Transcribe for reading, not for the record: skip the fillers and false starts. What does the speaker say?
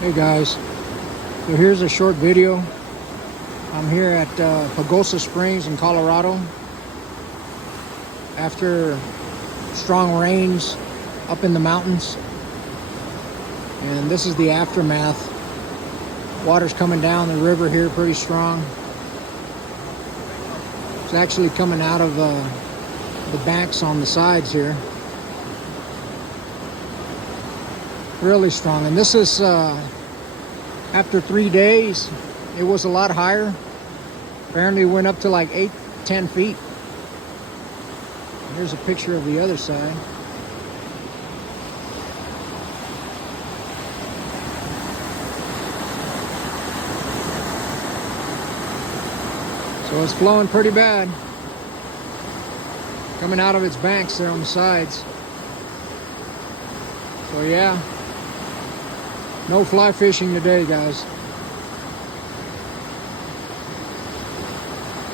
Hey guys, so here's a short video. I'm here at Pagosa Springs in Colorado after strong rains up in the mountains, and this is the aftermath. Water's coming down the river here pretty strong. It's actually coming out of the banks on the sides here. Really strong. And this is after 3 days. It was a lot higher. Apparently it went up to like 8-10 feet. Here's a picture of the other side. So it's flowing pretty bad, coming out of its banks there on the sides. So yeah, no fly fishing today, guys.